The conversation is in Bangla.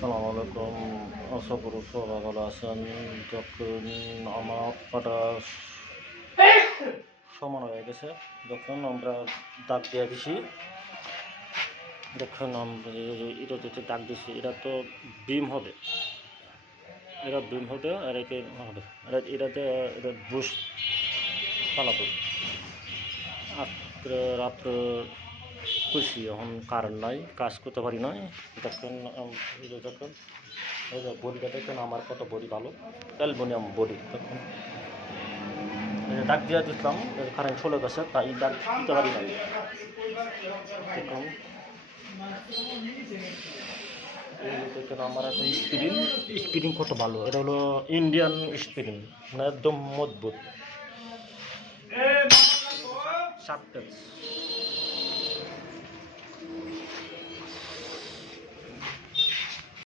আসসালামু আলাইকুম। আশা করি সবাই ভালো আছেন। যখন আমার কাটা সমান হয়ে গেছে, যখন আমরা দাগ দিয়ে দিছি, দেখুন আমরা এটা যেতে দাগ দিছি, এটা তো বিম হবে, এটা বিম হবে আর একে হবে, এটাতে এটা বুশ পালাবো। রাত্রে খুশি, এখন কারেন্ট নাই, কাজ করতে পারি না। দেখুন যখন এই যে বডিটা দেখুন আমার কত বডি ভালো, অ্যালুমিনিয়াম বডি। দেখুন দাগ দিয়ে দিলাম, কারেন্ট চলে গেছে তাই দাগ দিতে পারি না। দেখুন দেখুন আমার একটা স্প্রিং কত ভালো, এটা হলো ইন্ডিয়ান স্প্রিং, মানে একদম মজবুত। 7